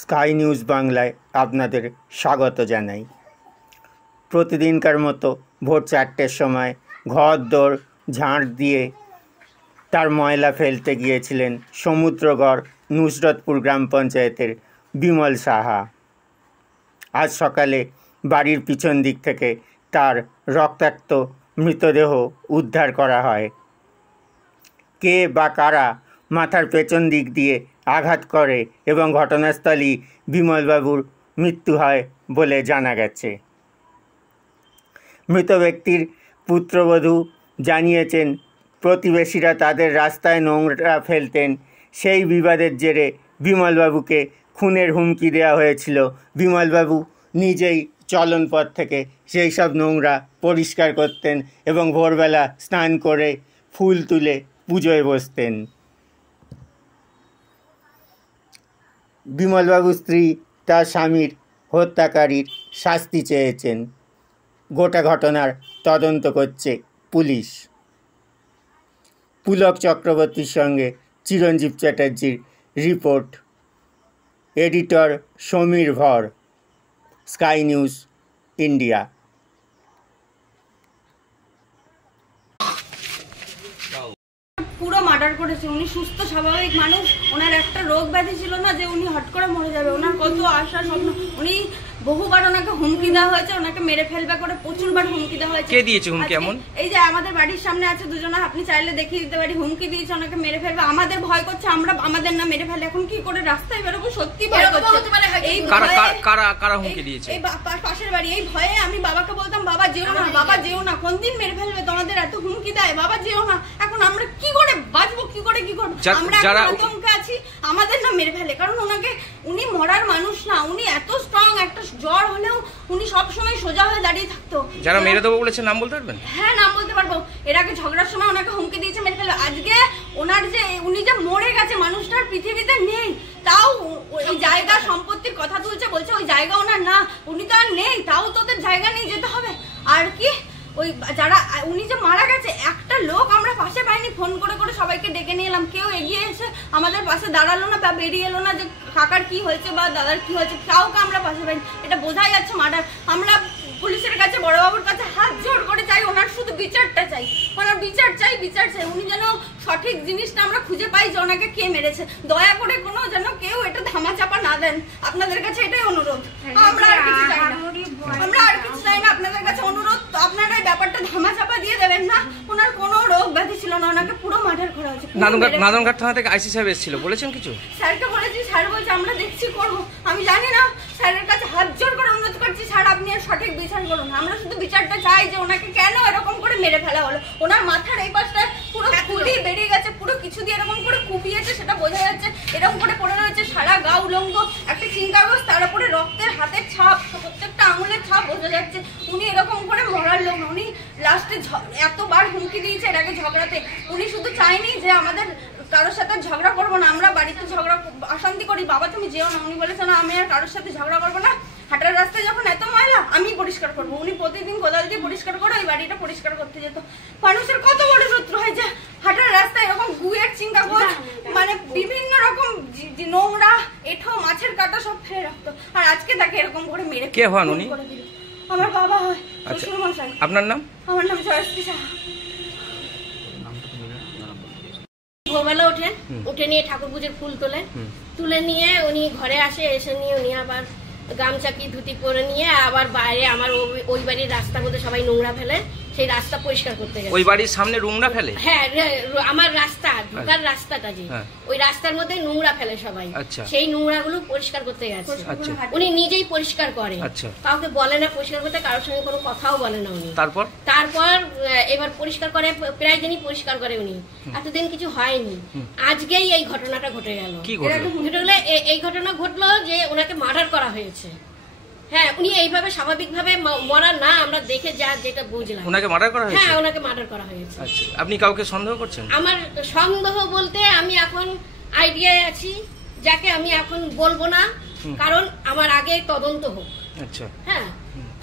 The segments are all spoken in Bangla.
স্কাই নিউজ বাংলায় আপনাদের স্বাগত জানাই। প্রতিদিনকার মতো ভোর 4টের সময় ঘরদোর ঝাড় দিয়ে তার ময়লা ফেলতে গিয়েছিলেন সমুদ্রগড় নুসরতপুর গ্রাম পঞ্চায়েতের বিমল সাহা। আজ সকালে বাড়ির পিছন দিক থেকে তার রক্তাক্ত মৃতদেহ উদ্ধার করা হয়। কে বা কারা মাথার পেছন দিক দিয়ে আঘাত করে এবং ঘটনাস্থলেই বিমলবাবুর মৃত্যু হয় বলে জানা গেছে। মৃত ব্যক্তির পুত্রবধূ জানিয়েছেন, প্রতিবেশীরা তাদের রাস্তায় নোংরা ফেলতেন। সেই বিবাদের জেরে বিমলবাবুকে খুনের হুমকি দেওয়া হয়েছিল। বিমলবাবু নিজেই চলনপথ থেকে সেই সব নোংরা পরিষ্কার করতেন এবং ভোরবেলা স্নান করে ফুল তুলে পুজোয় বসতেন। বিমলবাবুর স্ত্রী তার স্বামীর হত্যাকারীর শাস্তি চেয়েছেন। গোটা ঘটনার তদন্ত করছে পুলিশ। পুলক চক্রবর্তীর সঙ্গে চিরঞ্জীব চ্যাটার্জির রিপোর্ট। এডিটর সমীর ভর, স্কাই নিউজ ইন্ডিয়া। পুরো মার্ডার করেছে। উনি সুস্থ স্বাভাবিক মানুষ, ওনার একটা রোগ ব্যাধি ছিল না যে উনি হট করে মরে যাবে। ওনার কত আশা স্বপ্ন। উনি বহুবার ওনাকে হুমকি দেওয়া হয়েছে, ওনাকে মেরে ফেলবে করে প্রচুরবার হুমকি দেওয়া হয়েছে। কে দিয়েছে হুমকি? এমন এই যে আমাদের বাড়ির সামনে আছে দুজনা, আপনি চাইলে দেখিয়ে দিতে পারি। হুমকি দিয়েছে ওনাকে মেরে ফেলবে। আমাদের ভয় করছে, আমরা আমাদের না মেরে ফেলে এখন কি করে রাস্তায় বেরোবো, সত্যি ভয় করছে। এই কারা হুমকি দিয়েছে? এই পাশের বাড়ি। এই ভয়ে আমি বাবাকে বলতাম, বাবা যেও না, বাবা যেও না, কোন দিন মেরে ফেলবে, তোমাদের এত হুমকি দেয়, বাবা যেও না। এখন আমরা কি করে বাঁচবো, কি করে কি করবো? আমরা আতঙ্কে আছি, আমাদের না মেরে ফেলে। কারণ ওনাকে, উনি মরার মানুষ না, উনি এত স্ট্রং। একটা জ্বর হলেও উনি সবসময় সোজা হয়ে দাঁড়িয়ে থাকতো। যারা মেরে দেবো বলেছে নাম বলতে পারবেন? হ্যাঁ, নাম বলতে পারবো। এর আগে ঝগড়ার সময় ওনাকে হুমকি দিয়েছে মেরে ফেলবে। আজকে ওনার যে, উনি যে মরে গেছে, মানুষটার পৃথিবীতে নেই, তাও ওই জায়গা সম্পত্তির কথা তুলছে, বলছে ওই জায়গা ওনার না, উনি তো আর নেই, তাও তোদের জায়গা নিয়ে যেতে হবে। আর কি, ওই যারা, উনি যে মারা গেছে, একটা লোক আমরা পাশে পাইনি। ফোন করে করে সবাইকে ডেকে নিয়ে এলাম, কেউ এগিয়ে এসে আমাদের পাশে দাঁড়ালো না বা বেরিয়ে এলো না যে কাকার কি হয়েছে বা দাদার কি হয়েছে, কাউকে আমরা পাশে পাইনি। এটা বোঝাই যাচ্ছে মার্ডার। আমরা পুলিশের কাছে, বড়বাবুর কাছে হাত জোড় করে চাই, ওনার শুধু বিচারটা চাই, ওনার বিচার চাই, বিচার চাই। উনি যেন সঠিক জিনিসটা আমরা খুঁজে পাই যে ওনাকে কে মেরেছে। দয়া করে কোনো যেন কেউ এটা ধামাচাপা না দেন, আপনাদের কাছে এটাই অনুরোধ। আমরা আর কিছু চাই না, আমরা আর কিছু চাই না, আপনাদের কাছে অনুরোধ। আপনারা এই ব্যাপারটা ধামাচাপা দিয়ে দেবেন না। ওনার কোনো রোগ ব্যাধি ছিল না, ওনাকে পুরো মার্ডার করা হয়েছে। নাদনঘাট থানা থেকে আইসি সাহেব এসেছিল, বলেছেন কিছু? স্যারকে বলেছি, স্যার বলছে আমরা দেখছি, করবো। আমি জানি না, স্যারের কাছে হাত জোর করে অনুরোধ করছি, স্যার আপনি আর সঠিক বিচার করুন। আমরা শুধু বিচারটা চাই যে ওনাকে কেন এরকম করে মেরে ফেলা হলো। ওনার মাথার এই পাশটা পুরো খুলি বেরিয়ে গেছে, পুরো কিছু দিয়ে এরকম করে কুপিয়েছে, সেটা বোঝা যাচ্ছে। এরকম করে পড়ে রয়েছে, সারা গা উলঙ্গ, একটা চিন্তাগজ, তার উপরে রক্তের হাতের ছাপ, প্রত্যেকটা আঙুলের ছাপ বোঝা যাচ্ছে। উনি এরকম করে মরার লোক না। উনি লাস্টে এতবার হুমকি দিয়েছে এর আগে ঝগড়াতে। উনি শুধু চাইনি যে আমাদের কারোর সাথে ঝগড়া করবো না, আমরা বাড়িতে ঝগড়া অশান্তি করি, বাবা তুমি যেও না। উনি বলেছেন আমি আর কারোর সাথে ঝগড়া করবো না, হাঁটার রাস্তায় যখন এত ময়লা আমি পরিষ্কার করবো। উনি প্রতিদিন কোদাল দিয়ে পরিষ্কার করে ওই বাড়িটা পরিষ্কার করতে যেত। মানুষের কত বড় শত্রু হয় যে হাঁটার রাস্তায় এরকম গুয়ের চিন্তা করে, মানে বিভিন্ন রকম নোংরা, এঠো, মাছের কাটা সব ফেলে রাখতো। আর আজকে তাকে এরকম করে মেরে। কে হন উনি? আমার বাবা হয়, শ্বশুর মশাই। আপনার নাম? আমার নাম জয়শ্রী সাহা। ভোরবেলা ওঠেন, উঠে নিয়ে ঠাকুর পুজোর ফুল তুলে নিয়ে উনি ঘরে আসে। এসে নিয়ে উনি আবার গামছা কি ধুতি পরে নিয়ে আবার বাইরে আমার ওই বাড়ির রাস্তার মধ্যে সবাই নোংরা ফেলে, সেই রাস্তা পরিষ্কার করতে গেছে। ওই বাড়ির সামনে নোংরা ফেলে? হ্যাঁ, আমার রাস্তা ঢোকার রাস্তাটা যে, ওই রাস্তার মধ্যে নোংরা ফেলে সবাই। সেই নোংরা গুলো পরিষ্কার করতে গেছে। উনি নিজেই পরিষ্কার করে, কাউকে বলে না পরিষ্কার করতে, কারোর সঙ্গে কোনো কথাও বলে না উনি। তারপর এবার পরিষ্কার করে, প্রায় দিনই পরিষ্কার করে উনি। এতদিন কিছু হয়নি, আজকেই এই ঘটনাটা ঘটে গেল। এই ঘটনা ঘটলো যে ওনাকে মার্ডার করা হয়েছে। হ্যাঁ, উনি এইভাবে স্বাভাবিকভাবে মরা না, আমরা দেখে যেটা বুঝলাম। ওনাকে মার্ডার করা হয়েছে? হ্যাঁ, ওনাকে মার্ডার করা হয়েছে। আচ্ছা, আপনি কাউকে সন্দেহ করছেন? আমার সন্দেহ বলতে আমি এখন আইডিয়ায় আছি, যাকে আমি এখন বলবো না, কারণ আমার আগে তদন্ত হোক। আচ্ছা, হ্যাঁ,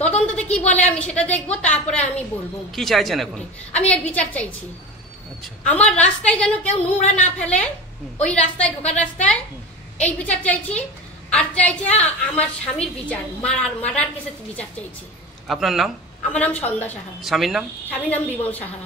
তদন্ততে কি বলে আমি সেটা দেখবো, তারপরে আমি বলবো। কি চাইছেন এখন? আমি এক বিচার চাইছি। আচ্ছা, আমার রাস্তায় যেন কেউ নোংরা না ফেলে, ওই রাস্তায় ঢোকার রাস্তায়, এই বিচার চাইছি। আর চাইছে আমার স্বামীর বিচার, মার্ডার কেসে বিচার চাইছি। আপনার নাম? আমার নাম সন্ধ্যা সাহা। স্বামীর নাম? স্বামীর নাম বিমল সাহা।